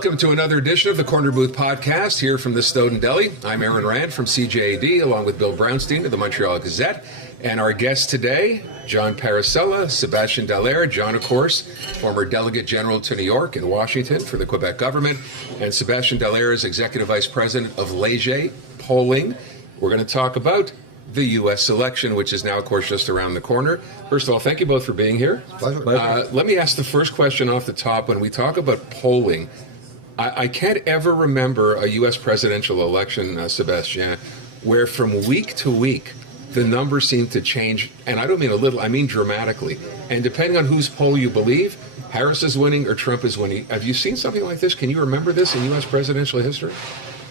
Welcome to another edition of the Corner Booth Podcast here from the Snowdon Deli. I'm Aaron Rand from CJAD along with Bill Brownstein of the Montreal Gazette. And our guests today, John Parisella, Sébastien Dallaire. John, of course, former Delegate General to New York and Washington for the Quebec government. And Sébastien Dallaire is Executive Vice President of Léger Polling. We're going to talk about the U.S. election, which is now, of course, just around the corner. First of all, thank you both for being here. Pleasure. Let me ask the first question off the top. When we talk about polling, I can't ever remember a U.S. presidential election, Sébastien, where from week to week, the numbers seem to change, and I don't mean a little, I mean dramatically. And depending on whose poll you believe, Harris is winning or Trump is winning. Have you seen something like this? Can you remember this in U.S. presidential history?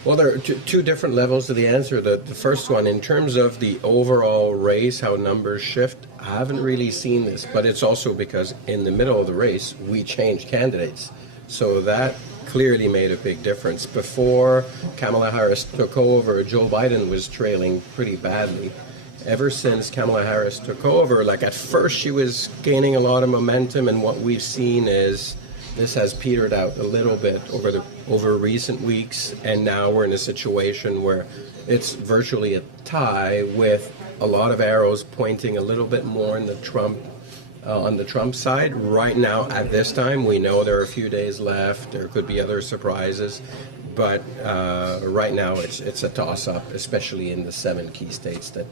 Well, there are two different levels to the answer. The first one, in terms of the overall race, how numbers shift, I haven't really seen this, but it's also because in the middle of the race, we changed candidates. So that clearly made a big difference. Before Kamala Harris took over, Joe Biden was trailing pretty badly. Ever since Kamala Harris took over, like at first she was gaining a lot of momentum, and what we've seen is this has petered out a little bit over recent weeks, and now we're in a situation where it's virtually a tie with a lot of arrows pointing a little bit more in the Trump on the Trump side. Right now, at this time, we know there are a few days left. There could be other surprises, but right now it's a toss-up, especially in the 7 key states that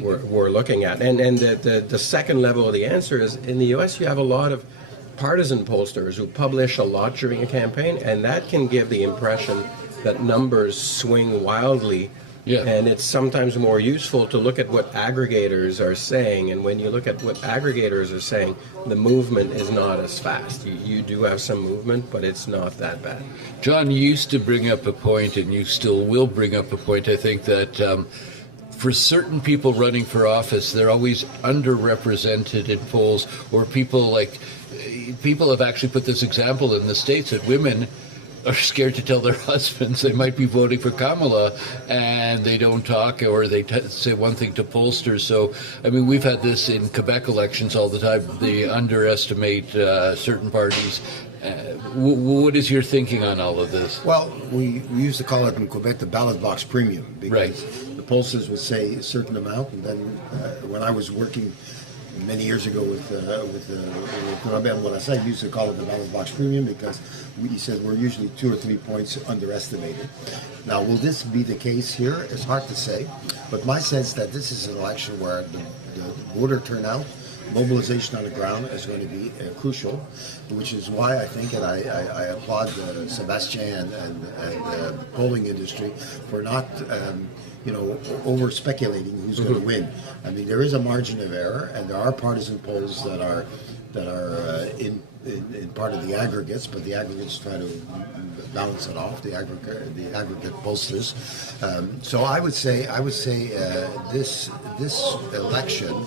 we're looking at. And the second level of the answer is, in the U.S., you have a lot of partisan pollsters who publish a lot during a campaign, and that can give the impression that numbers swing wildly. Yeah. And it's sometimes more useful to look at what aggregators are saying. And when you look at what aggregators are saying, the movement is not as fast. You do have some movement, but it's not that bad. John, you used to bring up a point, and you still will bring up a point, I think, that for certain people running for office, they're always underrepresented in polls, or people have actually put this example in the States that women are scared to tell their husbands they might be voting for Kamala, and they don't talk, or they say one thing to pollsters. So, I mean, we've had this in Quebec elections all the time. They underestimate certain parties. What is your thinking on all of this? Well, we used to call it in Quebec the Ballot Box Premium, because right. The pollsters would say a certain amount, and then when I was working many years ago with Robert Bourassa, I used to call it the Ballot Box Premium, because he said we're usually 2 or 3 points underestimated. Now, will this be the case here? It's hard to say, but my sense that this is an election where the voter turnout, mobilization on the ground is going to be crucial, which is why I think, and I applaud Sébastien and the polling industry for not over speculating who's going to win. I mean, there is a margin of error, and there are partisan polls that are in part of the aggregates, but the aggregates try to balance it off. The aggregate pollsters. So I would say this election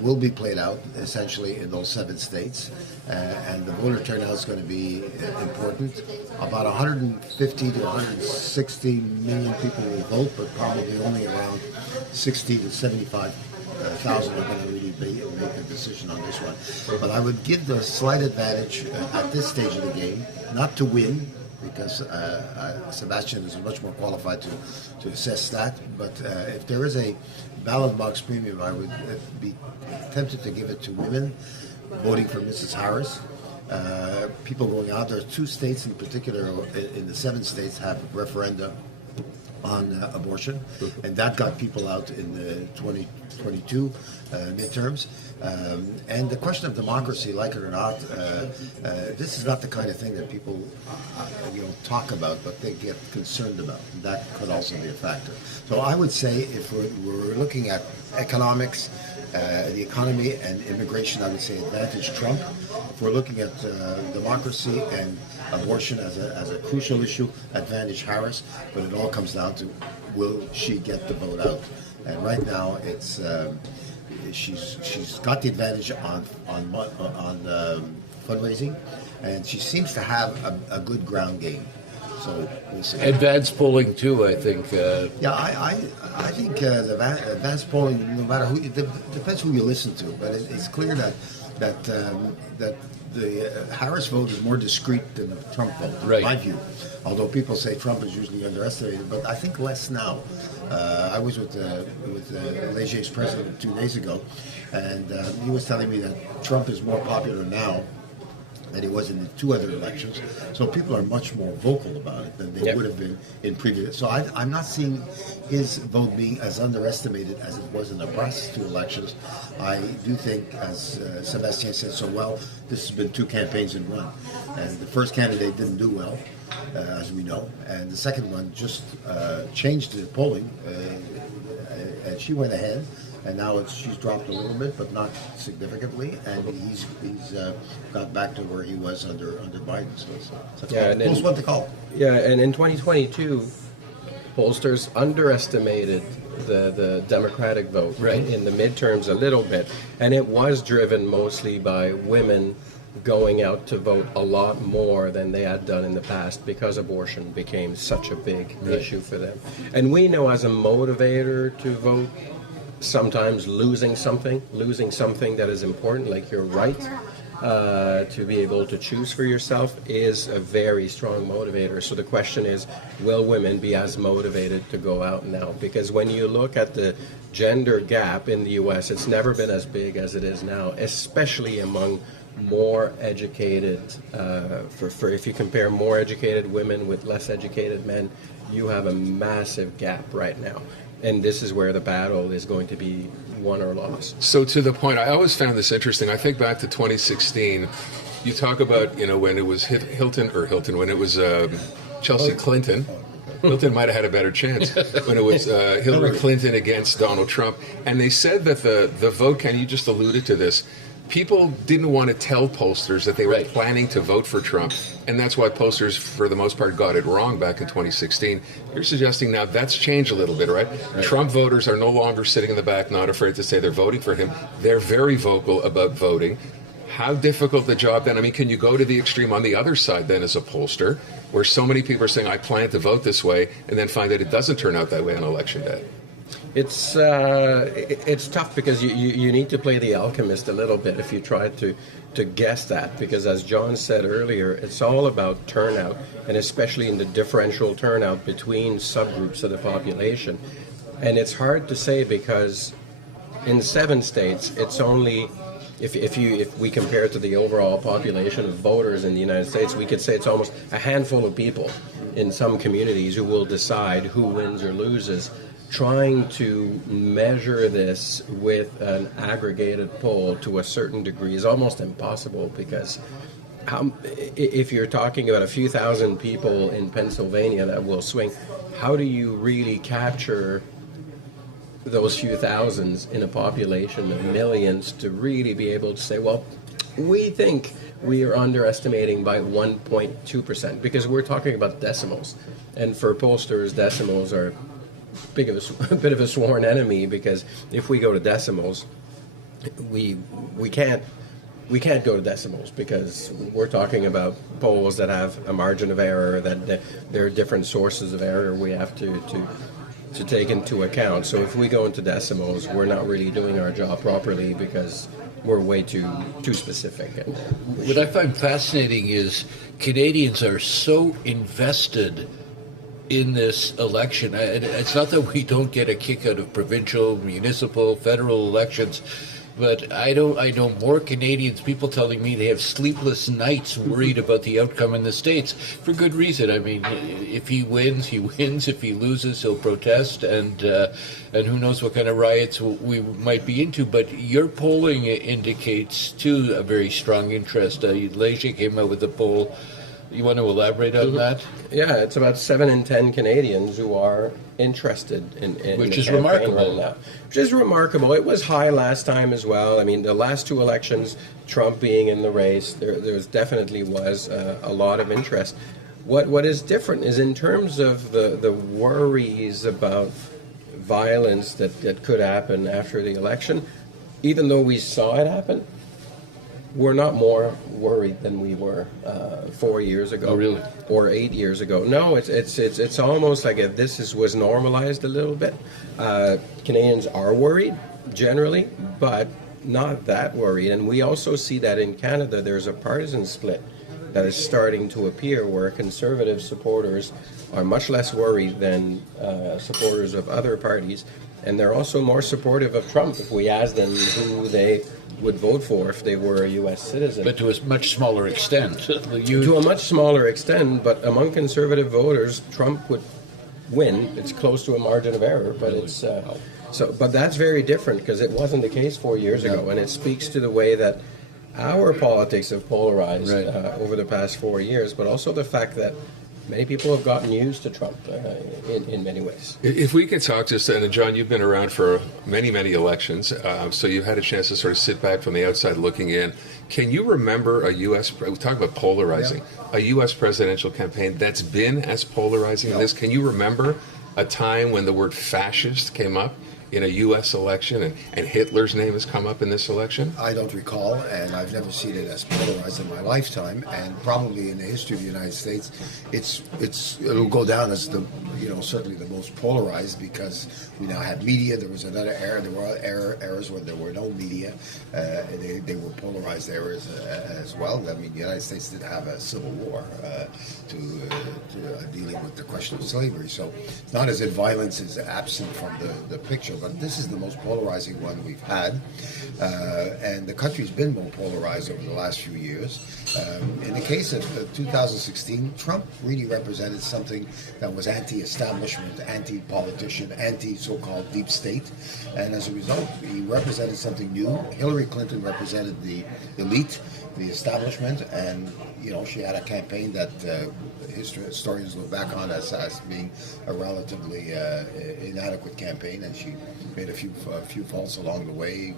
will be played out essentially in those 7 states, and the voter turnout is going to be important. About 150 to 160 million people will vote, but probably only around 60 to 75,000 are going to really make a decision on this one. But I would give the slight advantage at this stage of the game, not to win, because Sébastien is much more qualified to assess that. But if there is a ballot box premium, I would be tempted to give it to women voting for Mrs. Harris. People going out. There are 2 states in particular in the 7 states have referenda on abortion, and that got people out in the 2022 midterms. And the question of democracy, like it or not, this is not the kind of thing that people talk about, but they get concerned about. And that could also be a factor. So I would say, if we're looking at economics, the economy and immigration, I would say advantage Trump. If we're looking at democracy and abortion as a crucial issue, advantage Harris. But it all comes down to, will she get the vote out? And right now, it's she's got the advantage on fundraising, and she seems to have a good ground game. So we'll see. Advanced polling too, I think. Yeah, I think the advanced polling, no matter who, it depends who you listen to, but it's clear that the Harris vote is more discreet than the Trump vote, Right. in my view. Although people say Trump is usually underestimated, but I think less now. I was with Legier's president 2 days ago, and he was telling me that Trump is more popular now than he was in the 2 other elections. So people are much more vocal about it than they would have been in previous. So I'm not seeing his vote being as underestimated as it was in the past 2 elections. I do think, as Sébastien said so well, this has been 2 campaigns in one. And the first candidate didn't do well, as we know. And the second one just changed the polling. And she went ahead. And now she's dropped a little bit, but not significantly, and he's got back to where he was under Biden. So who's what to call? Yeah, and in 2022, pollsters underestimated the Democratic vote in the midterms a little bit, and it was driven mostly by women going out to vote a lot more than they had done in the past because abortion became such a big issue for them. And we know as a motivator to vote, sometimes losing something that is important, like your right to be able to choose for yourself, is a very strong motivator. So the question is, will women be as motivated to go out now? Because when you look at the gender gap in the U.S., it's never been as big as it is now, especially among more educated, for if you compare more educated women with less educated men, you have a massive gap right now. And this is where the battle is going to be won or lost. So to the point, I always found this interesting. I think back to 2016. You talk about, when it was when it was Chelsea Clinton. Hilton might have had a better chance when it was Hillary Clinton against Donald Trump. And they said that the vote, Ken, you just alluded to this, people didn't want to tell pollsters that they were planning to vote for Trump, and that's why pollsters, for the most part, got it wrong back in 2016. You're suggesting now that's changed a little bit, right? Trump voters are no longer sitting in the back, not afraid to say they're voting for him. They're very vocal about voting. How difficult the job then? I mean, can you go to the extreme on the other side then as a pollster, where so many people are saying, I plan to vote this way, and then find that it doesn't turn out that way on election day? It's tough because you need to play the alchemist a little bit if you try to guess that, because as John said earlier, it's all about turnout, and especially in the differential turnout between subgroups of the population. And it's hard to say because in 7 states, it's only, if we compare it to the overall population of voters in the United States, we could say it's almost a handful of people in some communities who will decide who wins or loses. Trying to measure this with an aggregated poll to a certain degree is almost impossible, because if you're talking about a few thousand people in Pennsylvania that will swing, how do you really capture those few thousands in a population of millions to really be able to say, well, we think we are underestimating by 1.2%, because we're talking about decimals. And for pollsters, decimals are a bit of a sworn enemy, because if we go to decimals, we can't go to decimals, because we're talking about polls that have a margin of error, that there are different sources of error we have to take into account. So if we go into decimals, we're not really doing our job properly, because we're way too specific. What I find fascinating is Canadians are so invested in this election. It's not that we don't get a kick out of provincial, municipal, federal elections, but I know more Canadians, people telling me they have sleepless nights worried about the outcome in the States, for good reason. I mean, if he wins, he wins. If he loses, he'll protest, and who knows what kind of riots we might be into. But your polling indicates, too, a very strong interest. Leger came out with a poll. You want to elaborate on that? Yeah, it's about 7 in 10 Canadians who are interested in which the is campaign remarkable. right now. Which is remarkable. It was high last time as well. I mean, the last 2 elections, Trump being in the race, there definitely was a lot of interest. What is different is in terms of the worries about violence that could happen after the election. Even though we saw it happen, we're not more worried than we were 4 years ago. Oh, really? Or 8 years ago. No, it's almost like was normalized a little bit. Canadians are worried generally, but not that worried. And we also see that in Canada there's a partisan split that is starting to appear where conservative supporters are much less worried than supporters of other parties. And they're also more supportive of Trump if we ask them who they would vote for if they were a U.S. citizen. But to a much smaller extent. To a much smaller extent, but among conservative voters, Trump would win. It's close to a margin of error, but it's but that's very different because it wasn't the case 4 years ago, and it speaks to the way that our politics have polarized over the past 4 years, but also the fact that many people have gotten used to Trump in many ways. If we could talk just, and John, you've been around for many, many elections, so you've had a chance to sort of sit back from the outside looking in. Can you remember a U.S., we talk about polarizing, a U.S. presidential campaign that's been as polarizing as this? Can you remember a time when the word fascist came up in a U.S. election, and Hitler's name has come up in this election? I don't recall, and I've never seen it as polarized in my lifetime. And probably in the history of the United States, it'll go down as certainly the most polarized because we now have media. There was another era. There were eras when there were no media. They were polarized eras as well. I mean, the United States did have a civil war to dealing with the question of slavery. So it's not as if violence is absent from the picture. But this is the most polarizing one we've had, and the country's been more polarized over the last few years. In the case of 2016, Trump really represented something that was anti-establishment, anti-politician, anti-so-called deep state, and as a result, he represented something new. Hillary Clinton represented the elite, the establishment, and she had a campaign that historians look back on as being a relatively inadequate campaign, and she made a few faults along the way,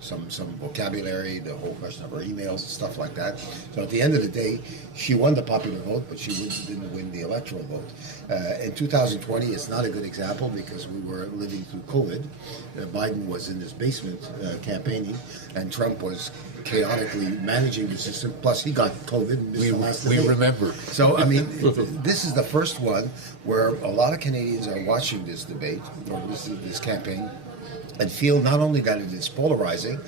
some vocabulary, the whole question of her emails and stuff like that. So at the end of the day, she won the popular vote, but she didn't win the electoral vote. In 2020, it's not a good example because we were living through COVID. Biden was in his basement campaigning, and Trump was chaotically managing the system. Plus, he got COVID and missed the last debate. We remember. So, I mean, this is the first one where a lot of Canadians are watching this debate, or this campaign, and feel not only that it is polarizing,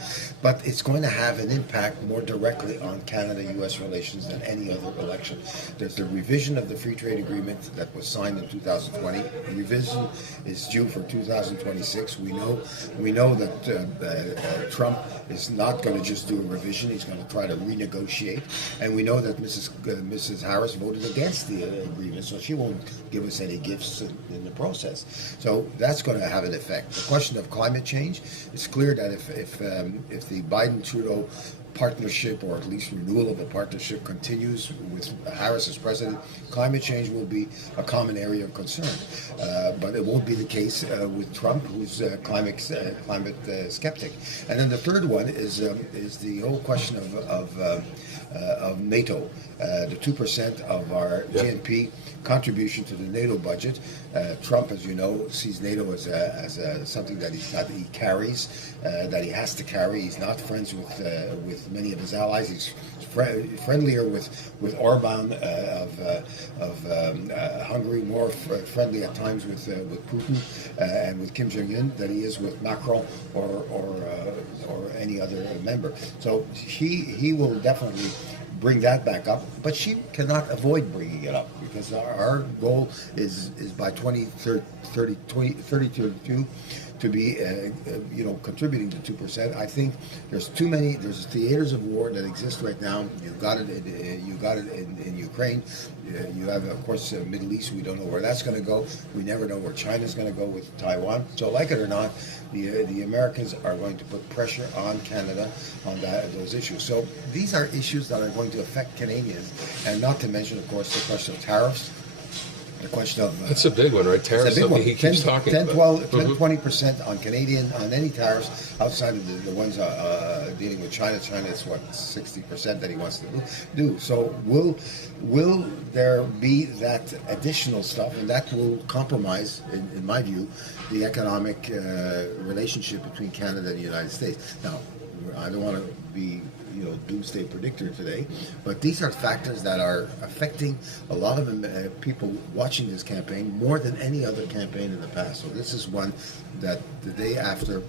but it's going to have an impact more directly on Canada-U.S. relations than any other election. There's the revision of the free trade agreement that was signed in 2020. The revision is due for 2026. We know that Trump is not going to just do a revision. He's going to try to renegotiate. And we know that Mrs. Harris voted against the agreement, so she won't give us any gifts in the process. So that's going to have an effect. The question of climate change, it's clear that if the Biden-Trudeau partnership, or at least renewal of the partnership, continues with Harris as president, climate change will be a common area of concern. But it won't be the case with Trump, who's a climate skeptic. And then the third one is the whole question of NATO, the 2% of our GNP contribution to the NATO budget. Trump, as you know, sees NATO as something that he carries, that he has to carry. He's not friends with many of his allies. He's friendlier with Orban of Hungary, more friendly at times with Putin and with Kim Jong-un than he is with Macron or any other member. So he will definitely bring that back up, but she cannot avoid bringing it up because our goal is by 2032 to be contributing to 2%. I think there's theaters of war that exist right now. You've got it in Ukraine. You have, of course, Middle East. We don't know where that's going to go. We never know where China's going to go with Taiwan. So, like it or not, the Americans are going to put pressure on Canada on those issues. So these are issues that are going to affect Canadians, and not to mention, of course, the question of tariffs. The question of that's a big one, right? Tariffs, something he keeps talking 10, about. 12, 10, 20% on any tariffs outside of the ones dealing with China. China is 60% that he wants to do. So will there be that additional stuff, and that will compromise, in my view, the economic relationship between Canada and the United States. Now, I don't want to be doomsday predictor today, but these are factors that are affecting a lot of people watching this campaign more than any other campaign in the past. So this is one that the day after,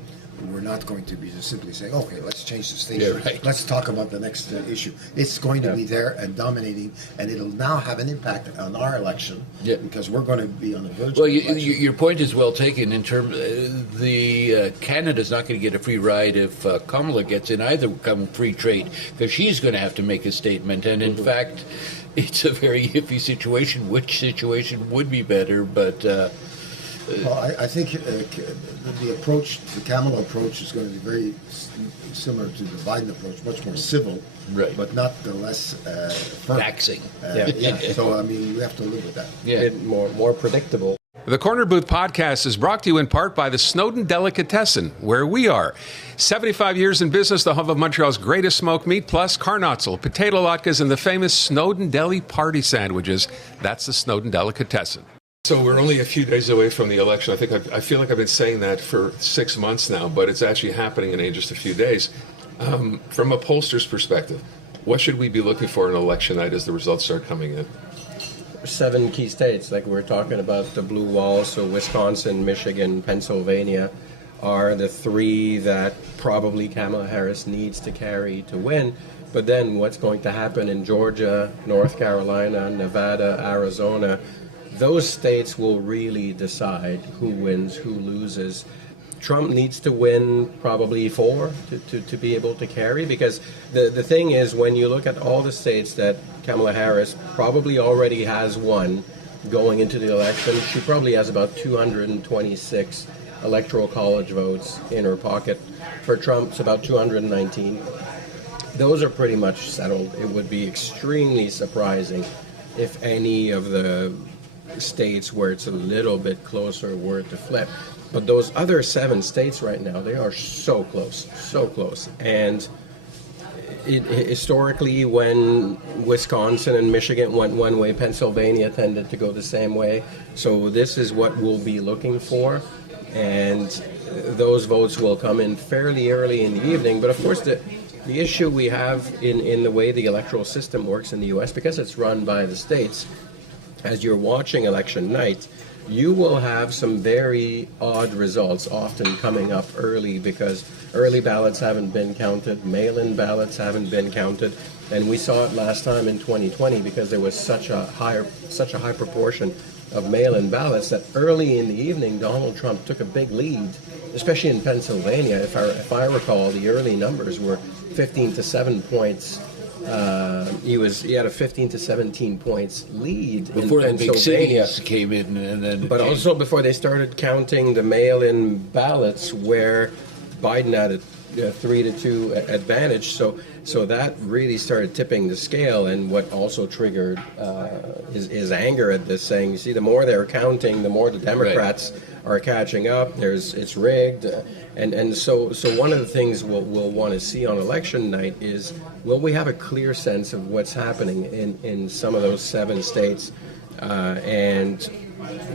we're not going to be just simply saying, okay, let's change the station. Yeah, right. Let's talk about the next issue. It's going to be there and dominating, and it'll now have an impact on our election because we're going to be on the verge. Well, of election. your point is well taken. In terms, Canada's not going to get a free ride if Kamala gets in either. Come free trade, because she's going to have to make a statement. And in fact, it's a very iffy situation. Which situation would be better? But well, I think the approach, the Kamala approach, is going to be very similar to the Biden approach, much more civil, right, but not the less firm. Taxing. So I mean, we have to live with that. Yeah, A bit more predictable. The Corner Booth podcast is brought to you in part by the Snowdon Delicatessen, where we are. 75 years in business, the hub of Montreal's greatest smoked meat, plus carnotzel, potato latkes, and the famous Snowdon Deli party sandwiches. That's the Snowdon Delicatessen. So we're only a few days away from the election. I feel like I've been saying that for 6 months now, but it's actually happening in just a few days. From a pollster's perspective, what should we be looking for in election night as the results start coming in? 7 key states, like we're talking about the blue wall, so Wisconsin, Michigan, Pennsylvania are the 3 that probably Kamala Harris needs to carry to win. But then what's going to happen in Georgia, North Carolina, Nevada, Arizona, those states will really decide who wins, who loses. Trump needs to win probably 4 to be able to carry, because the thing is, when you look at all the states that Kamala Harris probably already has won going into the election, she probably has about 226 electoral college votes in her pocket. For Trump, it's about 219. Those are pretty much settled. It would be extremely surprising if any of the states where it's a little bit closer were to flip. But those other 7 states right now, they are so close. And historically, when Wisconsin and Michigan went one way, Pennsylvania tended to go the same way. So this is what we'll be looking for. And those votes will come in fairly early in the evening. But of course, the issue we have in the way the electoral system works in the U.S., because it's run by the states, as you're watching election night, you will have some very odd results often coming up early, because early ballots haven't been counted, mail-in ballots haven't been counted, and we saw it last time in 2020 because there was such a high proportion of mail-in ballots that early in the evening Donald Trump took a big lead, especially in Pennsylvania. If I recall, the early numbers were 15 to 7 points. He had a 15 to 17 points lead before in the big Pennsylvania. cities came in, and then But also before they started counting the mail-in ballots, where Biden had a 3-2 advantage. So that really started tipping the scale, and what also triggered his anger at this, saying, you see, the more they're counting, the more the Democrats are catching up. It's rigged, and so one of the things we'll want to see on election night is, will we have a clear sense of what's happening in some of those 7 states, and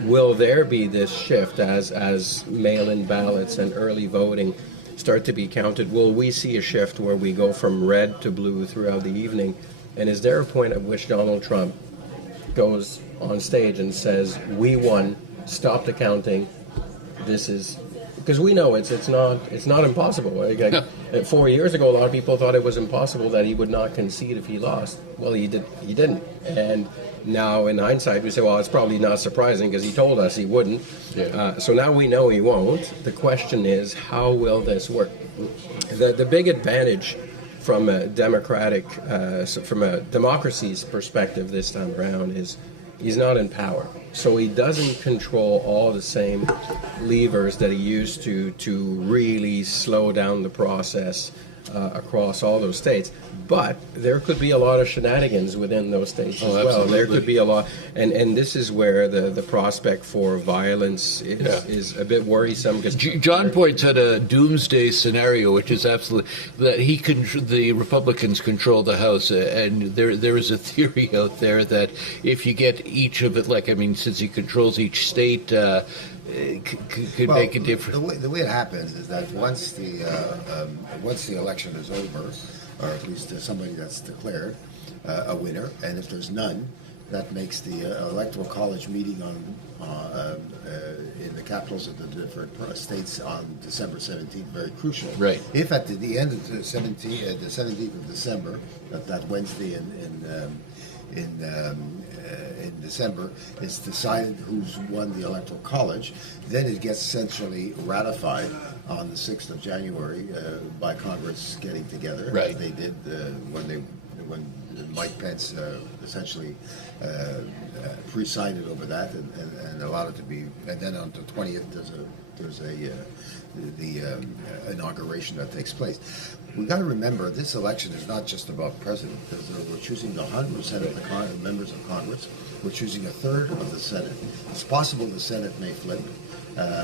will there be this shift as mail-in ballots and early voting start to be counted? Will we see a shift where we go from red to blue throughout the evening? And is there a point at which Donald Trump goes on stage and says, we won, stop the counting, this is... Because we know it's not impossible. Like 4 years ago, a lot of people thought it was impossible that he would not concede if he lost. Well, he didn't. And now, in hindsight, we say, well, it's probably not surprising because he told us he wouldn't. Yeah. So now we know he won't. The question is, how will this work? The big advantage from a from a democracy's perspective this time around is he's not in power. So he doesn't control all the same levers that he used to really slow down the process across all those states. But there could be a lot of shenanigans within those states as well. Absolutely. There could be a lot, and this is where the prospect for violence is a bit worrisome. Because John points at a doomsday scenario, which is absolutely that the Republicans control the House, and there is a theory out there that if you get each of it, since he controls each state, could make a difference. The way it happens is that once the election is over, or at least somebody that's declared a winner, and if there's none, that makes the electoral college meeting in the capitals of the different states on December 17th very crucial. Right. If at the end of the 17th of December, that Wednesday in December, it's decided who's won the electoral college, then it gets essentially ratified on the 6th of January by Congress getting together, right. as they did when Mike Pence essentially presided over that and allowed it to be, and then on the 20th there's the inauguration that takes place. We've got to remember this election is not just about president, because we're choosing 100% of the members of Congress. We're choosing a third of the Senate. It's possible the Senate may flip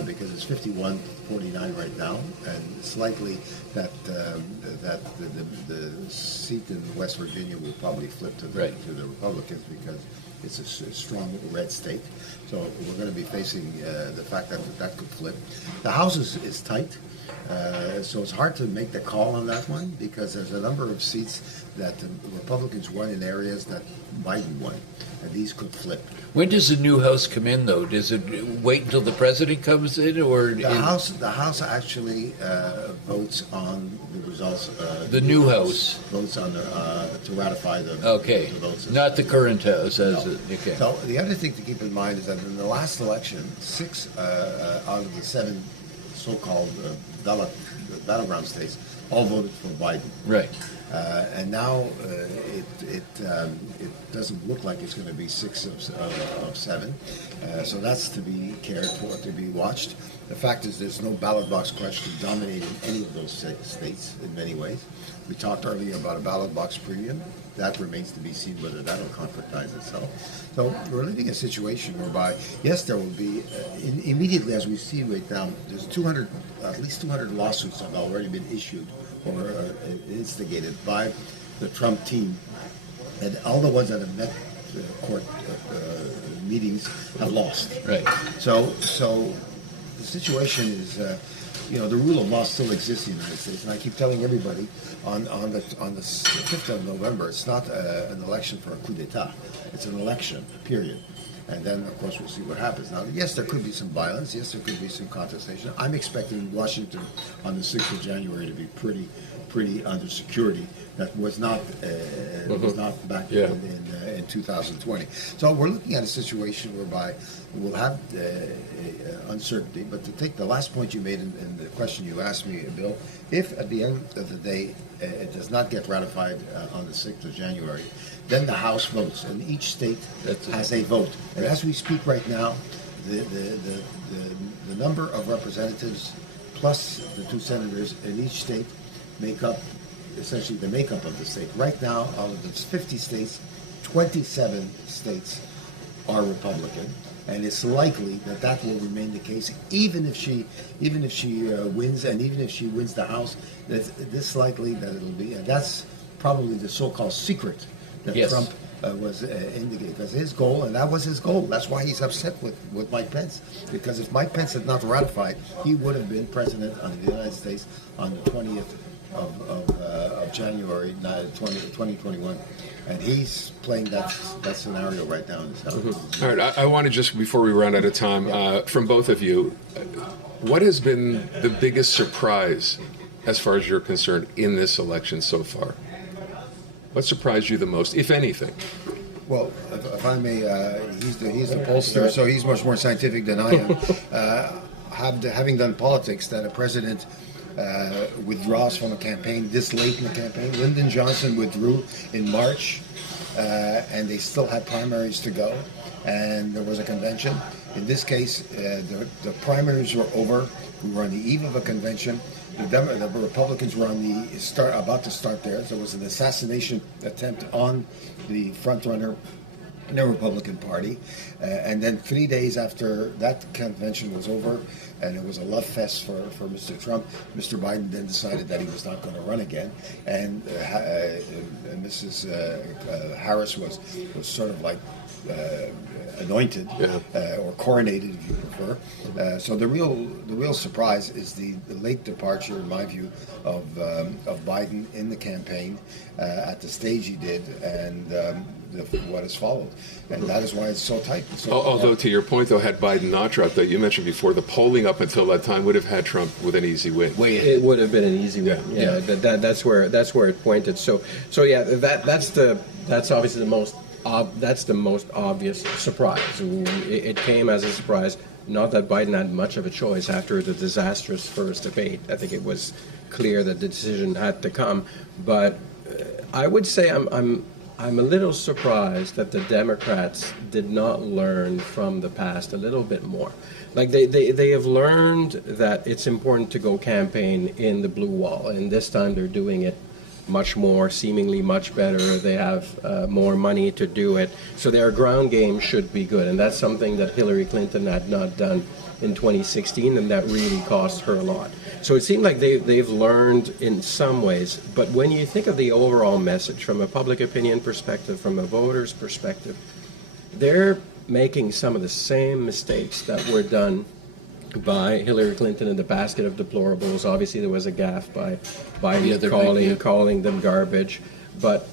because it's 51-49 right now, and it's likely that the seat in West Virginia will probably flip to the Republicans because it's a strong red state. So we're going to be facing the fact that could flip. The House is tight. So it's hard to make the call on that one because there's a number of seats that the Republicans won in areas that Biden won, and these could flip. When does the new House come in, though? Does it wait until the president comes in, or the House actually votes on the results? The new House votes on to ratify the the votes. Not the current House. Okay. So the other thing to keep in mind is that in the last election, 6 out of the 7 so-called battleground states all voted for Biden. Right. And now it doesn't look like it's going to be 6 of 7. So that's to be cared for, to be watched. The fact is there's no ballot box question dominating any of those states in many ways. We talked earlier about a ballot box premium. That remains to be seen whether that will concretize itself. So we're living in a situation whereby, yes, there will be, immediately as we see right now, there's at least 200 lawsuits have already been issued or instigated by the Trump team. And all the ones that have met court meetings have lost. Right. So the situation is, the rule of law still exists in the United States, and I keep telling everybody on the 5th of November, it's not an election for a coup d'état. It's an election, period. And then, of course, we'll see what happens. Now, yes, there could be some violence. Yes, there could be some contestation. I'm expecting Washington on the 6th of January to be pretty under security. That was not back in 2020. So we're looking at a situation whereby we'll have uncertainty. But to take the last point you made in the question you asked me, Bill, if at the end of the day it does not get ratified on the 6th of January, then the House votes, and each state has a vote. And as we speak right now, the number of representatives plus the 2 senators in each state make up essentially the makeup of the state. Right now, out of the 50 states, 27 states are Republican, and it's likely that will remain the case, even if she wins, and even if she wins the House. It's likely that it'll be, and that's probably the so-called secret that Trump was indicating. Because his goal, and that was his goal. That's why he's upset with Mike Pence, because if Mike Pence had not ratified, he would have been president of the United States on the 20th of January 2021, and he's playing that scenario right now in his house. Mm-hmm. All right, I want to just, before we run out of time, from both of you, what has been the biggest surprise, as far as you're concerned, in this election so far? What surprised you the most, if anything? Well, if I may, he's the pollster, so he's much more scientific than I am. Having done politics, that a president withdraws from a campaign this late in the campaign. Lyndon Johnson withdrew in March, and they still had primaries to go, and there was a convention. In this case, the primaries were over. We were on the eve of a convention. The Republicans were about to start theirs. There was an assassination attempt on the frontrunner in the Republican Party, and then 3 days after that convention was over, and it was a love fest for Mr. Trump. Mr. Biden then decided that he was not going to run again, and Mrs. Harris was sort of like anointed or coronated, if you prefer. So the real surprise is the late departure, in my view, of Biden in the campaign at the stage he did, and what has followed, and that is why it's so tight. Although, to your point, though, had Biden not dropped, that you mentioned before, the polling up until that time would have had Trump with an easy win. It would have been an easy win. Yeah. That's where it pointed. So yeah, that's obviously the most. That's the most obvious surprise. It came as a surprise. Not that Biden had much of a choice after the disastrous first debate. I think it was clear that the decision had to come. But I would say I'm a little surprised that the Democrats did not learn from the past a little bit more. Like they have learned that it's important to go campaign in the blue wall, and this time they're doing it much more, seemingly much better. They have more money to do it. So their ground game should be good. And that's something that Hillary Clinton had not done in 2016, and that really cost her a lot. So it seemed like they've learned in some ways. But when you think of the overall message from a public opinion perspective, from a voter's perspective, they're making some of the same mistakes that were done by Hillary Clinton in the basket of deplorables. Obviously, there was a gaffe by Biden calling them garbage. But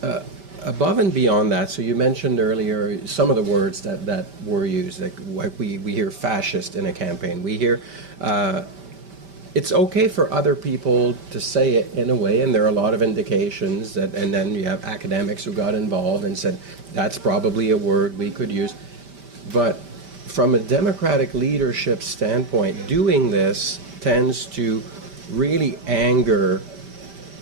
above and beyond that, so you mentioned earlier some of the words that were used. Like we hear fascist in a campaign. We hear it's okay for other people to say it in a way, and there are a lot of indications that. And then you have academics who got involved and said that's probably a word we could use, but from a Democratic leadership standpoint, doing this tends to really anger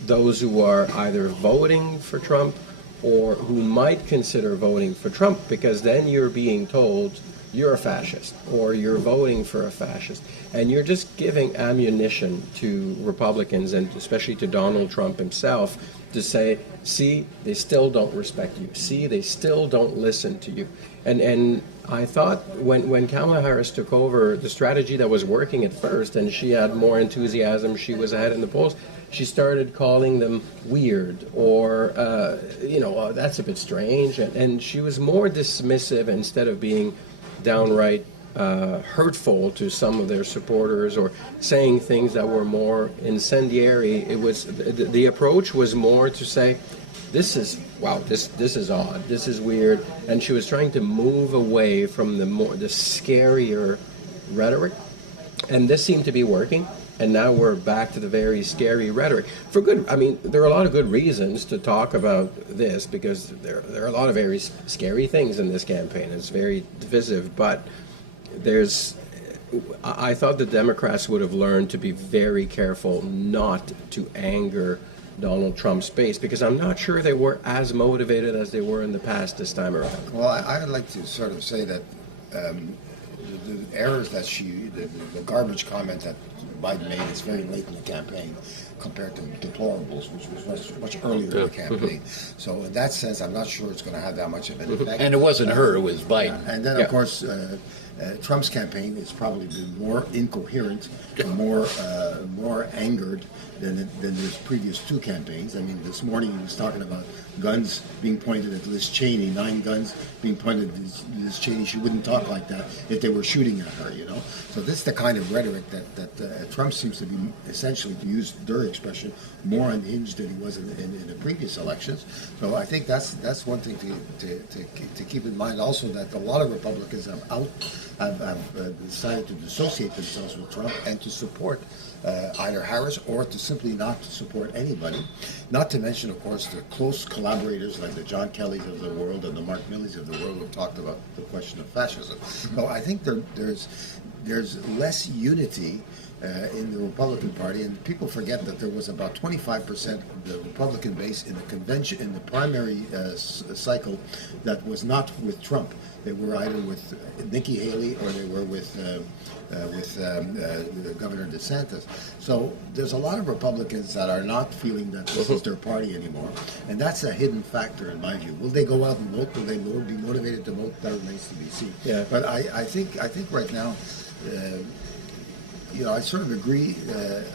those who are either voting for Trump or who might consider voting for Trump, because then you're being told you're a fascist or you're voting for a fascist. And you're just giving ammunition to Republicans, and especially to Donald Trump himself, to say, see, they still don't respect you. See, they still don't listen to you. And I thought when Kamala Harris took over, the strategy that was working at first, and she had more enthusiasm, she was ahead in the polls, she started calling them weird or, that's a bit strange. And she was more dismissive instead of being downright hurtful to some of their supporters or saying things that were more incendiary. It was the approach was more to say, this is odd, this is weird, and she was trying to move away from the scarier rhetoric, and this seemed to be working. And now we're back to the very scary rhetoric. For good, I mean, there are a lot of good reasons to talk about this, because there are a lot of very scary things in this campaign. It's very divisive, but I thought the Democrats would have learned to be very careful not to anger Donald Trump's base, because I'm not sure they were as motivated as they were in the past this time around. Well, I would like to sort of say that the errors that the garbage comment that Biden made is very late in the campaign compared to deplorables, which was much earlier in the campaign. So in that sense, I'm not sure it's going to have that much of an effect. And it wasn't her, it was Biden. And then, of course, Trump's campaign has probably been more incoherent, more angered than his previous two campaigns. I mean, this morning he was talking about guns being pointed at Liz Cheney, 9 guns being pointed at Liz Cheney. She wouldn't talk like that if they were shooting at her, you know. So this is the kind of rhetoric that Trump seems to be, essentially, to use their expression, more unhinged than he was in the previous elections. So I think that's one thing to keep in mind. Also, that a lot of Republicans have decided to dissociate themselves with Trump and to support either Harris or to simply not support anybody. Not to mention, of course, the close collaborators like the John Kellys of the world and the Mark Milley's of the world who talked about the question of fascism. So I think there's less unity in the Republican Party, and people forget that there was about 25% of the Republican base in the convention, in the primary cycle, that was not with Trump. They were either with Nikki Haley or they were with Governor DeSantis. So there's a lot of Republicans that are not feeling that this is their party anymore, and that's a hidden factor in my view. Will they go out and vote? Will they be motivated to vote? That remains to be seen. Yeah. But I think right now, I sort of agree.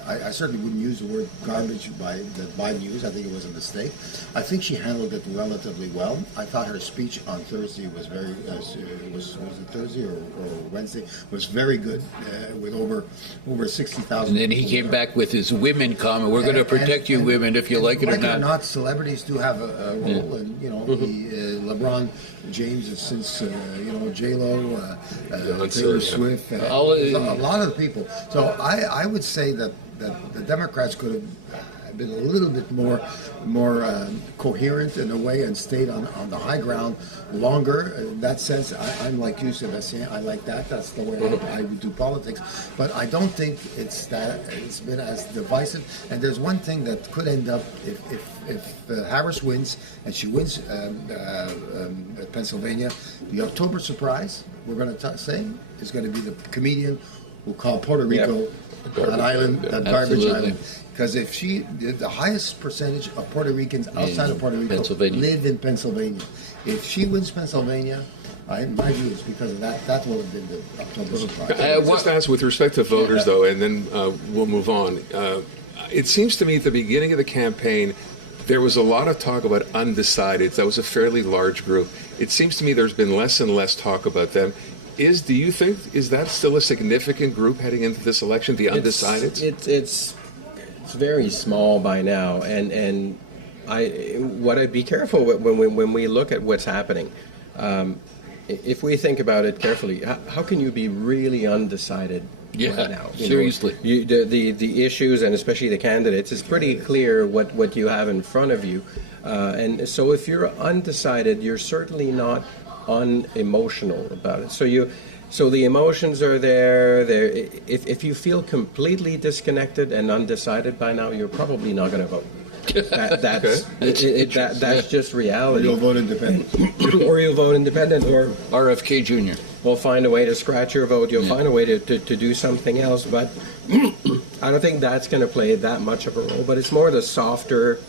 I certainly wouldn't use the word garbage that Biden used. I think it was a mistake. I think she handled it relatively well. I thought her speech on Thursday was very, was it Thursday or Wednesday? Was very good, with over 60,000. And then he came back with his women comment. We're going to protect you, women, if you like it or not. Celebrities do have a role, and LeBron James has since J-Lo, Taylor Swift, a lot of people. So I would say that the Democrats could have been a little bit more coherent in a way and stayed on the high ground longer. In that sense, I'm like you, Sébastien. I like that. That's the way I would do politics. But I don't think it's been as divisive. And there's one thing that could end up if Harris wins and she wins Pennsylvania, the October surprise we're going to say is going to be the comedian who called Puerto Rico an island, a garbage island. Because if the highest percentage of Puerto Ricans outside of Puerto Rico live in Pennsylvania. If she wins Pennsylvania, my view is because of that. That will have been the October surprise. Just ask with respect to voters, though, and then we'll move on. It seems to me at the beginning of the campaign, there was a lot of talk about undecideds. That was a fairly large group. It seems to me there's been less and less talk about them. Do you think is that still a significant group heading into this election, the undecideds? It's very small by now, and I'd be careful when we look at what's happening. If we think about it carefully, how can you be really undecided right now? Seriously. The issues, and especially the candidates, it's pretty clear what you have in front of you. And so if you're undecided, you're certainly not unemotional about it. So the emotions are there. If you feel completely disconnected and undecided by now, you're probably not going to vote. That's just reality. You'll vote independent. Or you'll vote independent, or RFK Jr. We'll find a way to scratch your vote. You'll find a way to do something else. But I don't think that's going to play that much of a role. But it's more the softer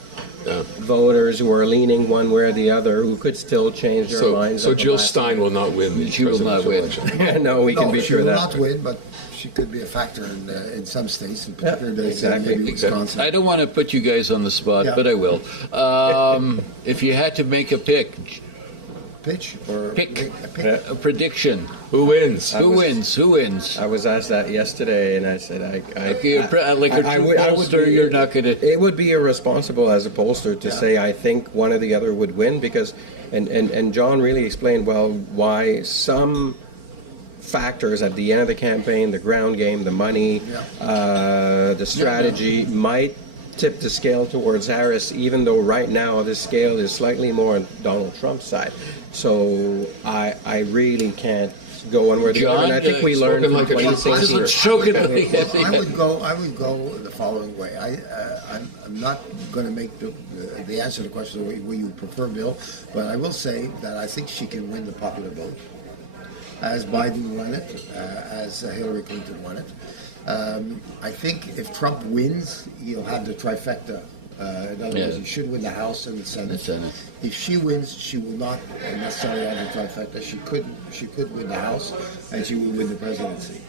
voters who are leaning one way or the other, who could still change their minds. So Jill Stein will not win the presidential election. No, we can be sure that. She will not win, but she could be a factor in some states, in particular maybe Wisconsin. I don't want to put you guys on the spot, but I will. If you had to make a pick a prediction. Who wins? Who wins? I was asked that yesterday, and I said you're not going to. It would be irresponsible as a pollster to say I think one or the other would win, because, and John really explained well why some factors at the end of the campaign, the ground game, the money, the strategy might tip the scale towards Harris, even though right now the scale is slightly more on Donald Trump's side. So I really can't go one way or the other. And I think we learned from 2016. I would go the following way. I'm not going to make the answer to the question the way you prefer, Bill, but I will say that I think she can win the popular vote, as Biden won it, as Hillary Clinton won it. I think if Trump wins, he'll have the trifecta. In other words, he should win the House and the Senate. If she wins, she will not necessarily have the trifecta. She could win the House, and she will win the presidency.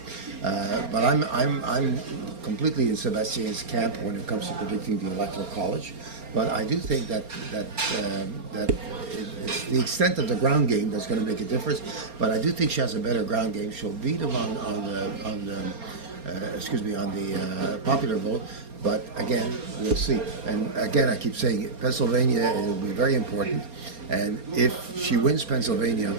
But I'm completely in Sébastien's camp when it comes to predicting the Electoral College. But I do think that it's the extent of the ground game that's going to make a difference. But I do think she has a better ground game. She'll beat him on the popular vote. But again, we'll see. And again, I keep saying it, Pennsylvania will be very important. And if she wins Pennsylvania,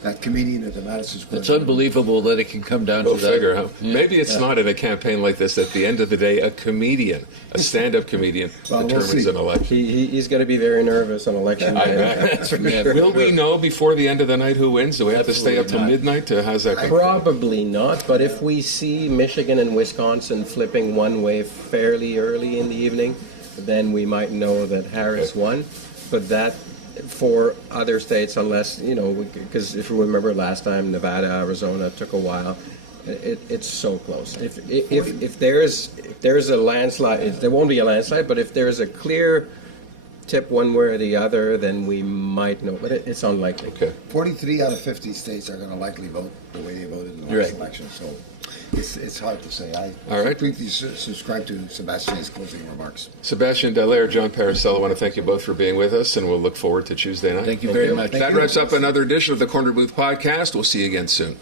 that comedian at the Madison Square. It's unbelievable that it can come down to that. Figure, huh? Maybe it's not in a campaign like this. At the end of the day, a comedian, a stand-up comedian, determines an election. He's going to be very nervous on election day. Will we know before the end of the night who wins? Do we have to stay up till midnight? How's that going? Probably not. But if we see Michigan and Wisconsin flipping one way fairly early in the evening, then we might know that Harris won. But that, for other states, unless, because if you remember last time, Nevada, Arizona took a while. It's so close. If there's a landslide, there won't be a landslide, but if there's a clear tip one way or the other, then we might know. But it's unlikely. Okay. 43 out of 50 states are going to likely vote the way they voted in the last election. So It's hard to say. I All right. completely subscribe to Sebastian's closing remarks. Sébastien Dallaire, John Parisella, I want to thank you both for being with us, and we'll look forward to Tuesday night. Thank you very much. That wraps up another edition of the Corner Booth Podcast. We'll see you again soon.